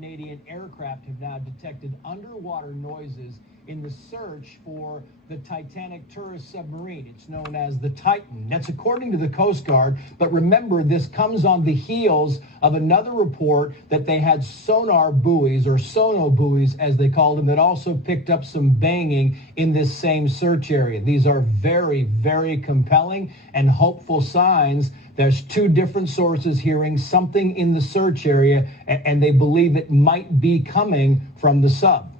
Canadian aircraft have now detected underwater noises in the search for the Titanic tourist submarine. It's known as the Titan. That's according to the Coast Guard. But remember, this comes on the heels of another report that they had sonar buoys, or sono buoys as they called them, that also picked up some banging in this same search area. These are very, very compelling and hopeful signs. There's two different sources hearing something in the search area, and they believe it might be coming from the sub.